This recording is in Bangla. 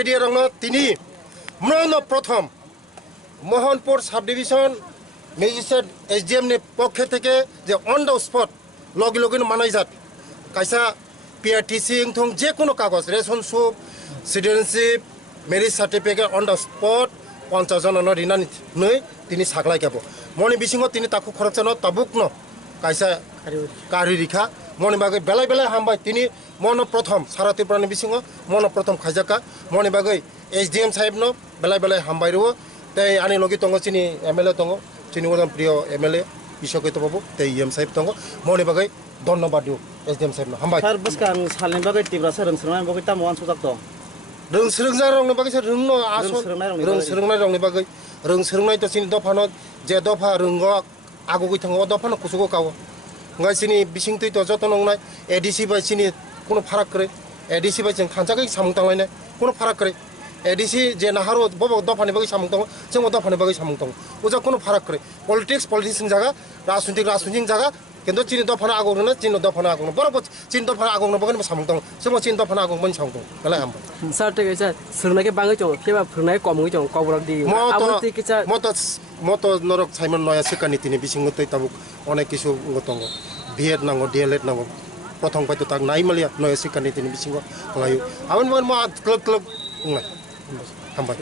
media rangno tini mono prothom Mohanpur subdivision magistrate SDM ne পক্ষে থেকে যে অন দ্য স্পট লগে লগে মানাইজাত কাইসা PRTC থং যে কোনো কাগজ ration soup citizenship marriage certificate on the spot 50 জন রিনানি নই তিনি সাগলাই গাব মনি বিসিংহ তিনি তাকু খরচানো তাবুকনো কাইসা কারি রিখা মনি বাগে বেলাই বেলাই হামবাই তিনি মন প্রথম সারা ত্রিপুরানি বিসিংহ মন প্রথম খাইজাকা মনি বাগে SDM সাহেব ন বেলাই বেলাই হামবাই রো তাই আনি লগে তঙ্গ চিনি MLA তঙ্গ চিনি ওজন প্রিয় MLA বিশ্বকৈত বাবু তাই EM সাহেব তঙ্গ মনি বাগে ধন্যবাদ দিও SDM সাহেব ন হামবাই স্যার বসকান সালনি বাগে টিব্রা সারং সরমাই বাগে তামওয়ান সুজাক দं रों सोलोंनाय रंनि बागै रोंनो आसन रों सोलोंनाय रंनि बागै रों सोलोंनाय तो सिनि दफानो जे दफा रोंगो आगुगै थाङो दफानो कुसुगो कावो ngai sini bising tui to joto nongnai ADC bai sini kono farak kre ADC bai jeng thanjagai samung tanglai kono farak kre ADC je naharo bobo dofani bagai samung tang jeng dofani bagai samung tang uja kono farak kre politics jaga rajnitik jaga কিন্তু চিনি দফানা আগং না চিনি দফানা আগং বরাবর চিনি দফানা আগং বগন সামং দं जों चिनि दफाना আগং बन सामं दं गलाय हाम सर टे कैसा सोरनाके बाङै जं फेबा फोरनाय कमङै जं कबरक दि आबति किसा मत नरक साइमन नया सिकानि तिनि बिसिंग तै ताबुक अनेक किसु गतंग बिएड नांगो DLED नांगो प्रथम पाइतो ताक नाइमालिया नया सिकानि तिनि बिसिंग लायो आवन मा क्लब क्लब हामबाय